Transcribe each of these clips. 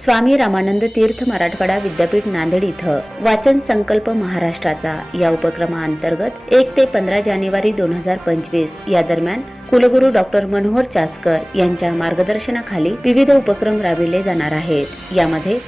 स्वामी रामानंद तीर्थ मराठवाडा विद्यापीठ नांदेड इथं वाचन संकल्प महाराष्ट्राचा या उपक्रमाअंतर्गत एक ते पंधरा जानेवारी दोन हजार पंचवीस या दरम्यान कुलगुरू डॉक्टर मनोहर चासकर यांच्या मार्गदर्शनाखाली विविध उपक्रम राबविले जाणार आहेत. यामध्ये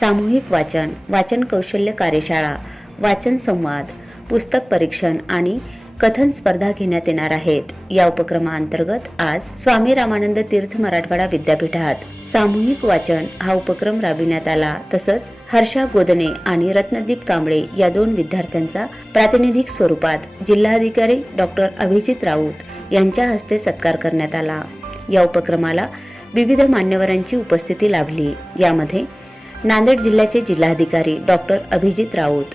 सामूहिक वाचन वाचन कौशल्य कार्यशाळा वाचन संवाद पुस्तक परीक्षण आणि कथन स्पर्धा घेण्यात येणार आहेत. या उपक्रमाअंतर्गत आज स्वामी रामानंद तीर्थ मराठवाडा विद्यापीठात सामूहिक वाचन हा उपक्रम राबविण्यात आला. तसंच हर्षा गोदने आणि रत्नदीप कांबळे या दोन विद्यार्थ्यांचा प्रातिनिधिक स्वरूपात जिल्हाधिकारी डॉक्टर अभिजित राऊत यांच्या हस्ते सत्कार करण्यात आला. या उपक्रमाला विविध मान्यवरांची उपस्थिती लाभली. यामध्ये नांदेड जिल्ह्याचे जिल्हाधिकारी डॉक्टर अभिजित राऊत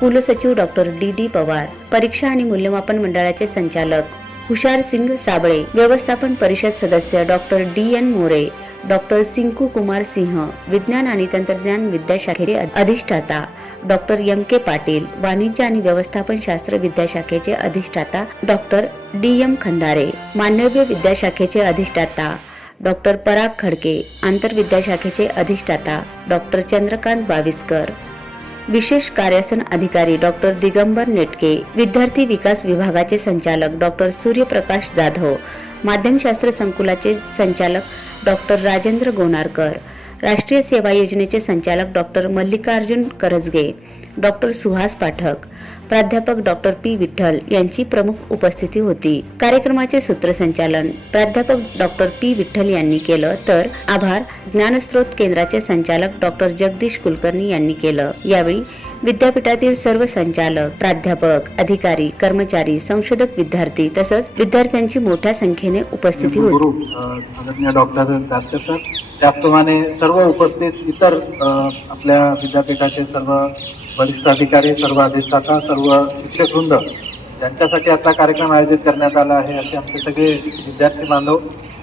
कुलसचिव डॉक्टर डी डी पवार परीक्षा आणि मूल्यमापन मंडळाचे संचालक हुशार सिंग साबळे व्यवस्थापन परिषद सदस्य doctor D N More doctor Sinku Kumar Singh विज्ञान आणि तंत्रज्ञान विद्याशाखेचे अधिष्ठाता डॉक्टर एम के पाटील वाणिज्य आणि व्यवस्थापन शास्त्र विद्याशाखेचे अधिष्ठाता डॉक्टर डी एम खंदारे मानव्य विद्याशाखेचे अधिष्ठाता डॉक्टर पराग खडके आंतरविद्याशाखेचे अधिष्ठाता डॉक्टर चंद्रकांत बाविस्कर. विशेष कार्यासन अधिकारी डॉक्टर दिगंबर नेटके विद्यार्थी विकास विभागाचे संचालक डॉक्टर सूर्यप्रकाश जाधव माध्यमशास्त्र संकुलाचे संचालक डॉक्टर राजेंद्र गोनारकर राष्ट्रीय सेवा योजनेचे संचालक डॉक्टर मल्लिकार्जुन करजगे डॉक्टर सुहास पाठक प्राध्यापक डॉक्टर पी विठ्ठल यांची प्रमुख उपस्थिती होती. कार्यक्रमाचे सूत्रसंचालन प्राध्यापक डॉक्टर पी विठ्ठल यांनी केलं तर आभार. ज्ञानस्रोत केंद्राचे संचालक डॉक्टर जगदीश कुलकर्णी यांनी केलं. यावेळी विद्यापीठातील सर्व संचालक प्राध्यापक अधिकारी कर्मचारी संशोधक विद्यार्थी तसंच विद्यार्थ्यांची मोठ्या संख्येने उपस्थिती होती. डॉक्टर त्याचप्रमाणे सर्व उपस्थित इतर आपल्या विद्यापीठाचे सर्व वरिष्ठ अधिकारी सर्व अधिष्ठाता सर्व शिक्षकवृंद ज्यांच्यासाठी आता कार्यक्रम आयोजित करण्यात आला आहे. असे आमचे सगळे विद्यार्थी बांधव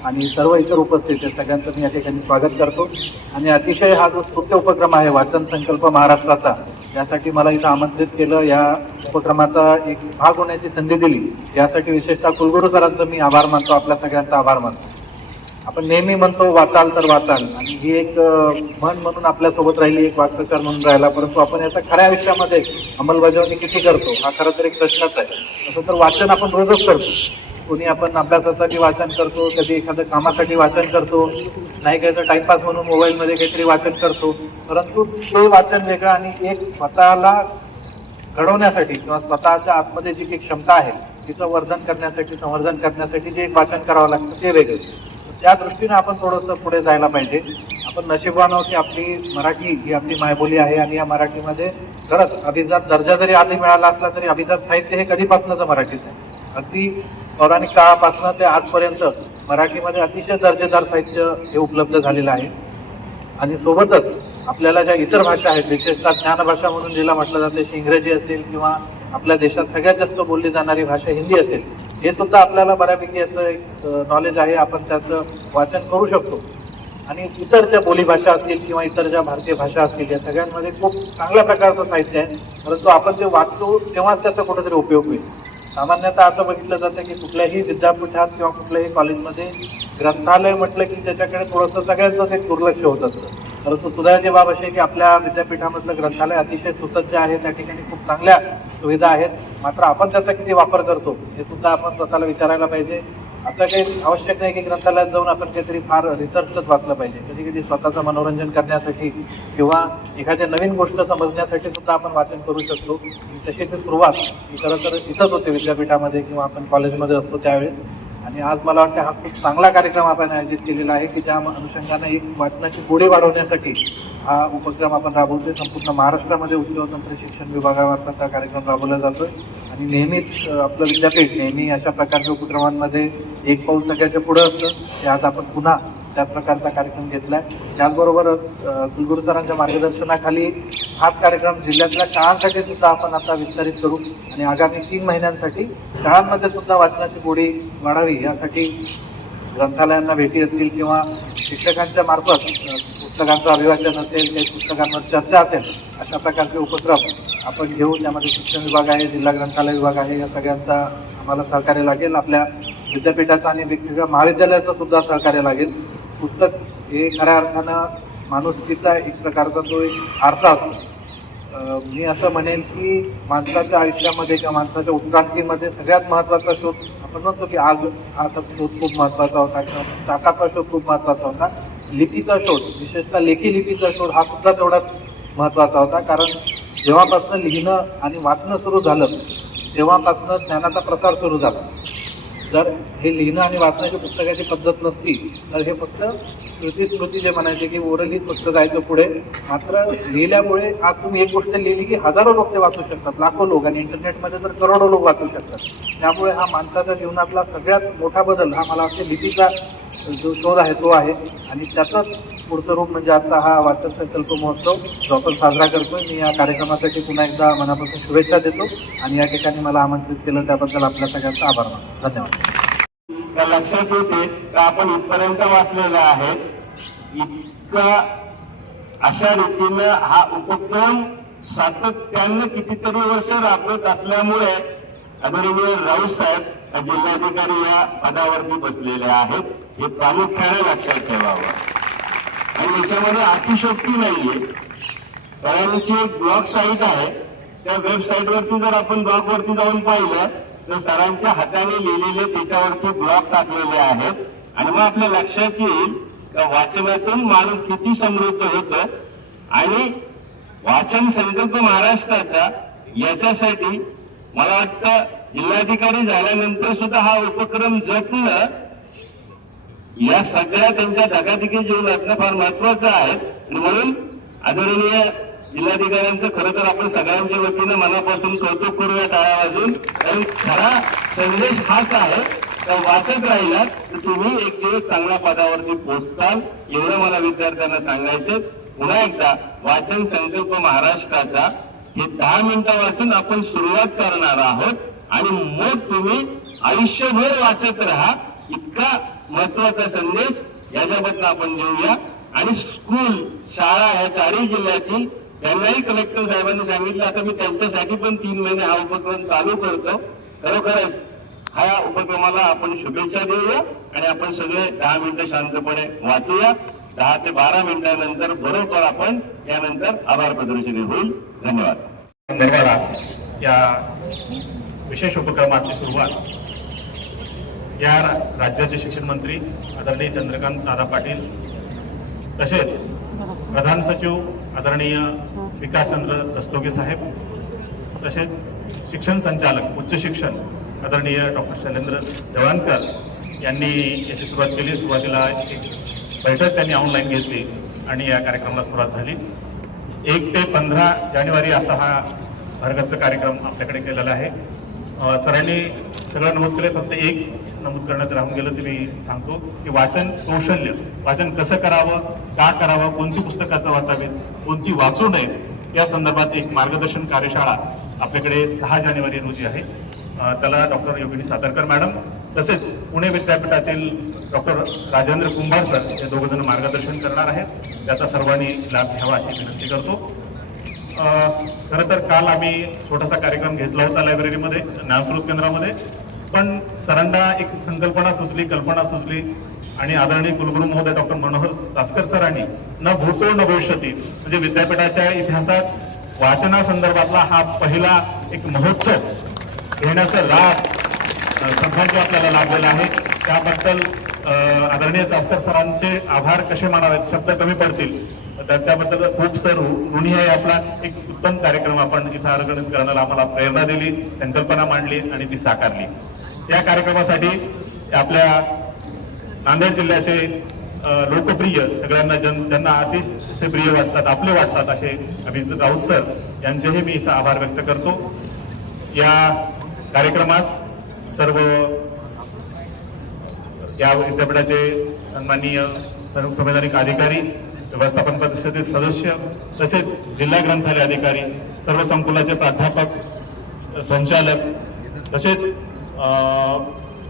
आणि सर्व इतर उपस्थित आहेत सगळ्यांचं मी या ठिकाणी स्वागत करतो. आणि अतिशय हा जो स्तुत्य उपक्रम आहे वाचन संकल्प महाराष्ट्राचा यासाठी मला इथं आमंत्रित केलं. या उपक्रमाचा एक भाग होण्याची संधी दिली. यासाठी विशेषतः कुलगुरू सरांचं मी आभार मानतो. आपल्या सगळ्यांचा आभार मानतो. आपण नेहमी म्हणतो वाचाल तर वाचाल. आणि ही एक म्हण म्हणून आपल्यासोबत राहिली एक वाक्प्रचार म्हणून राहिला. परंतु आपण याचा खऱ्या आयुष्यामध्ये अंमलबजावणी किती करतो हा खरं तर एक प्रश्नच आहे. तसं तर वाचन आपण रोजच करतो. कोणी आपण अभ्यासासाठी वाचन करतो कधी एखाद्या कामासाठी वाचन करतो नाही काही तर टाइमपास म्हणून मोबाईलमध्ये काहीतरी वाचन करतो. परंतु ते वाचन वेगळं आणि एक स्वतःला घडवण्यासाठी किंवा स्वतःच्या आतमध्ये जी काही क्षमता आहे तिचं वर्धन करण्यासाठी संवर्धन करण्यासाठी जे एक वाचन करावं लागतं ते वेगळं. त्या दृष्टीने आपण थोडंसं पुढे जायला पाहिजे. आपण नशिबवान आहोत की आपली मराठी ही आपली मायबोली आहे आणि या मराठीमध्ये खरंच अभिजात दर्जा जरी आधी मिळाला असला तरी अभिजात साहित्य हे कधीपासूनचं मराठीचं आहे. अगदी पौराणिक काळापासून ते आजपर्यंत मराठीमध्ये अतिशय दर्जेदार साहित्य हे उपलब्ध झालेलं आहे. आणि सोबतच आपल्याला ज्या इतर भाषा आहेत विशेषतः ज्ञानभाषा म्हणून जिला म्हटलं जाते इंग्रजी असेल किंवा आपल्या देशात सगळ्यात जास्त बोलली जाणारी भाषा हिंदी असेल हे सुद्धा आपल्याला बऱ्यापैकी याचं एक नॉलेज आहे आपण त्याचं वाचन करू शकतो. आणि इतर ज्या बोलीभाषा असतील किंवा इतर ज्या भारतीय भाषा असतील या सगळ्यांमध्ये खूप चांगल्या प्रकारचं साहित्य आहे. परंतु आपण ते वाचतो तेव्हाच त्याचा कुठेतरी उपयोग होईल. सामान्यतः असं बघितलं जातं की कुठल्याही विद्यापीठात किंवा कुठल्याही कॉलेजमध्ये ग्रंथालय म्हटलं की त्याच्याकडे थोडंसं सगळ्यांचंच एक दुर्लक्ष होत असतं. परंतु सुदैवाची बाब अशी आहे की आपल्या विद्यापीठामधलं ग्रंथालय अतिशय सुसज्ज आहे. त्या ठिकाणी खूप चांगल्या सुविधा आहेत. मात्र आपण त्याचा किती वापर करतो हे सुद्धा आपण स्वतःला विचारायला पाहिजे. असं काही आवश्यक नाही की ग्रंथालयात जाऊन आपण काहीतरी फार रिसर्चच वाचलं पाहिजे. कधी कधी स्वतःचं मनोरंजन करण्यासाठी किंवा एखाद्या नवीन गोष्ट समजण्यासाठी सुद्धा आपण वाचन करू शकतो. तशी ती सुरुवात ही खरं तर इथंच होते विद्यापीठामध्ये किंवा आपण कॉलेजमध्ये असतो त्यावेळेस. आणि आज मला वाटतं हा खूप चांगला कार्यक्रम आपण आयोजित केलेला आहे की ज्या अनुषंगाने एक वाचनाची गोडी वाढवण्यासाठी हा उपक्रम आपण राबवतोय. संपूर्ण महाराष्ट्रामध्ये उद्योगतंत्र तंत्र शिक्षण विभागामार्फत हा कार्यक्रम राबवला जातोय. आणि नेहमीच आपलं विद्यापीठ नेहमी अशा प्रकारच्या उपक्रमांमध्ये एक पाऊल सगळ्याच्या पुढं असतं. ते आज आपण पुन्हा त्या प्रकारचा कार्यक्रम घेतलाय. त्याचबरोबर अ, कुलगुरू सरांच्या मार्गदर्शनाखाली हा कार्यक्रम जिल्ह्यातल्या शाळांसाठी सुद्धा आपण आता विस्तारित करू आणि आगामी तीन महिन्यांसाठी शाळांमध्ये सुद्धा वाचनाची गोडी वाढावी यासाठी ग्रंथालयांना भेटी असतील किंवा शिक्षकांच्या मार्फत पुस्तकांचं अभिवाचन असेल काही पुस्तकांवर चर्चा असेल अशा प्रकारचे उपक्रम आपण घेऊ. त्यामध्ये शिक्षण विभाग आहे जिल्हा ग्रंथालय विभाग आहे या सगळ्यांचा आम्हाला सहकार्य लागेल. आपल्या विद्यापीठाचं आणि वेगवेगळ्या महाविद्यालयाचं सुद्धा सहकार्य लागेल. पुस्तक हे खऱ्या अर्थानं माणुसकीचा एक प्रकारचा तो एक आरसा असतो. मी असं म्हणेन की माणसाच्या आयुष्यामध्ये किंवा माणसाच्या उत्क्रांतीमध्ये सगळ्यात महत्त्वाचा शोध आपण म्हणतो की आग आता शोध खूप महत्त्वाचा होता किंवा चाकाचा शोध खूप महत्त्वाचा होता. लिपीचा शोध विशेषतः लेखी लिपीचा शोध हा सुद्धा तेवढाच महत्त्वाचा होता. कारण जेव्हापासून लिहिणं आणि वाचणं सुरू झालं तेव्हापासून ज्ञानाचा प्रसार सुरू झाला. जर हे लिहिणं आणि वाचण्याची पुस्तकाची पद्धत नसती तर हे फक्त स्मृती स्मृती जे म्हणायचे की ओरलीच पुस्तक जायचं पुढे. मात्र लिहिल्यामुळे आज तुम्ही एक गोष्ट लिहिली की हजारो लोक ते वाचू शकतात. लाखो लोक आणि इंटरनेटमध्ये तर करोडो लोक वाचू शकतात. त्यामुळे हा माणसाच्या जीवनातला सगळ्यात मोठा बदल हा मला वाटते लिपीचा जो शोध आहे तो आहे. आणि त्याचंच पुढचं रूप म्हणजे आता हा वाचन संकल्प महोत्सव जो आपण साजरा करतोय. मी या कार्यक्रमासाठी पुन्हा एकदा मनापासून शुभेच्छा देतो. आणि या ठिकाणी मला आमंत्रित केलं त्याबद्दल आपल्या सगळ्यांचा आभार मानतो. धन्यवाद. त्या लक्षात येते तर आपण इथपर्यंत वाचलेलं आहे? इतका अशा रीतीनं हा उपक्रम सातत्यानं कितीतरी वर्ष राबवत असल्यामुळे आदरणीय राऊत साहेब जिल्हाधिकारी या पदावरती बसलेले आहेत. हे प्रामुख्याने लक्षात ठेवावं. आणि याच्यामध्ये अतिशोक्ती नाहीये. सरांची एक ब्लॉग साईट आहे. त्या वेबसाईट वरती जर आपण ब्लॉगवरती जाऊन पाहिलं तर सरांच्या हाताने लिहिलेले त्याच्यावरती ब्लॉग टाकलेले आहेत. आणि मग आपल्या लक्षात येईल का वाचनातून माणूस किती समृद्ध होत. आणि वाचन संकल्प महाराष्ट्राचा याच्यासाठी मला वाटतं जिल्हाधिकारी झाल्यानंतर सुद्धा हा उपक्रम जपणं या सगळ्या त्यांच्या धकाधकी जीवनातलं फार महत्वाचं आहे. आणि म्हणून आदरणीय जिल्हाधिकाऱ्यांचं खरं तर आपण सगळ्यांच्या वतीनं मनापासून कौतुक करूया टाळ्या वाजून कारण खरा संदेश हाच आहे तर वाचत राहिला तर तुम्ही एक दिवस चांगल्या पदावरती पोहोचताल. एवढं मला विद्यार्थ्यांना सांगायचं पुन्हा एकदा वाचन संकल्प महाराष्ट्राचा हे दहा मिनिटं वाचून आपण सुरुवात करणार आहोत. आणि मग तुम्ही आयुष्यभर वाचत राहा. इतका महत्त्वाचा संदेश याच्याबद्दल आपण देऊया आणि स्कूल शाळा या चारही जिल्ह्यातील त्यांनाही कलेक्टर साहेबांनी सांगितलं. आता मी त्यांच्यासाठी पण तीन महिने हा उपक्रम चालू करतो. खरोखरच हा उपक्रमाला आपण शुभेच्छा देऊया. आणि आपण सगळे दहा मिनिटं शांतपणे वाचूया. दहा ते बारा मिनिटानंतर बरोबर आपण यानंतर आभार प्रदर्शनी होईल. धन्यवाद. या विशेष उपक्रमाची सुरुवात या राज्याचे शिक्षण मंत्री आदरणीय चंद्रकांत दादा पाटील तसेच प्रधान सचिव आदरणीय विकासचंद्र रस्तोगे साहेब तसेच शिक्षण संचालक उच्च शिक्षण आदरणीय डॉक्टर शैलेंद्र जवानकर यांनी याची सुरुवात केली. सुरुवातीला एक बैठक त्यांनी ऑनलाईन घेतली आणि या कार्यक्रमाला सुरुवात झाली. एक ते पंधरा जानेवारी असा हा भरगतचा कार्यक्रम आपल्याकडे केलेला आहे. सरांनी सगळं नमूद केलं फक्त एक नमूद करण्यात राहून गेलं ते मी सांगतो की वाचन कौशल्य वाचन कसं करावं का करावं कोणती पुस्तकाचं वाचावीत कोणती वाचू नयेत या संदर्भात एक मार्गदर्शन कार्यशाळा आपल्याकडे सहा जानेवारी रोजी आहे. त्याला डॉक्टर योगिनी सातारकर मॅडम तसेच पुणे विद्यापीठातील डॉक्टर राजेंद्र कुंभार सर हे दोघंजण मार्गदर्शन करणार आहेत. त्याचा सर्वांनी लाभ घ्यावा अशी विनंती करतो. खरं तर काल आम्ही छोटासा कार्यक्रम घेतला होता लायब्ररीमध्ये ज्ञानस्रोत केंद्रामध्ये. पण सरांना एक संकल्पना सुचली कल्पना सुचली. आणि आदरणीय कुलगुरू महोदय डॉक्टर मनोहर सासकर सरांनी न भूतो न भविष्यती. म्हणजे विद्यापीठाच्या इतिहासात वाचनासंदर्भातला हा पहिला एक महोत्सव घेण्याचा राग अ, सौभाग्य आपल्याला लाभलेलं आहे त्याबद्दल आदरणीय जास्कर सरांचे आभार कसे मानावेत? शब्द कमी पडतील. त्याच्याबद्दल खूप सर ऋणी आहे आपला. एक उत्तम कार्यक्रम आपण इथं ऑर्गनाईज करण्याला आम्हाला प्रेरणा दिली संकल्पना मांडली आणि ती साकारली. या कार्यक्रमासाठी आपल्या नांदेड जिल्ह्याचे लोकप्रिय सगळ्यांना जन ज्यांना अतिशय प्रिय वाटतात आपले वाटतात असे अभिजित राऊत सर यांचेही मी इथं आभार व्यक्त करतो. या कार्यक्रमास सर्व या विद्यापीठाचे सन्माननीय सर्व संवैधानिक अधिकारी व्यवस्थापन परिषदेचे सदस्य तसेच जिल्हा ग्रंथालय अधिकारी सर्व संकुलाचे प्राध्यापक संचालक तसेच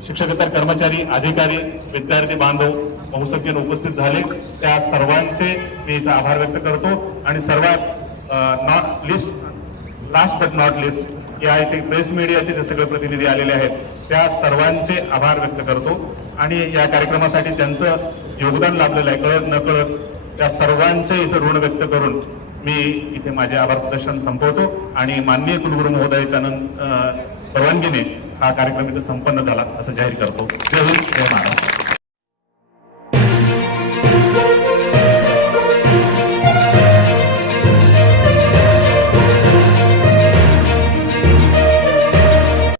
शिक्षकेतर कर्मचारी अधिकारी विद्यार्थी बांधव बहुसंख्येने उपस्थित झाले. त्या सर्वांचे मी इथं आभार व्यक्त करतो. आणि सर्वात not least last but not least या इथे प्रेस मीडियाचे जे सगळे प्रतिनिधी आलेले आहेत त्या सर्वांचे आभार व्यक्त करतो. आणि या कार्यक्रमासाठी ज्यांचं योगदान लाभलेलं आहे कळत नकळत त्या सर्वांचे इथं ऋण व्यक्त करून मी इथे माझे आभार प्रदर्शन संपवतो. आणि माननीय कुलगुरू महोदयाच्या नं- परवानगीने हा कार्यक्रम इथं संपन्न झाला असं जाहीर करतो. जय हिंद जय महाराष्ट्र.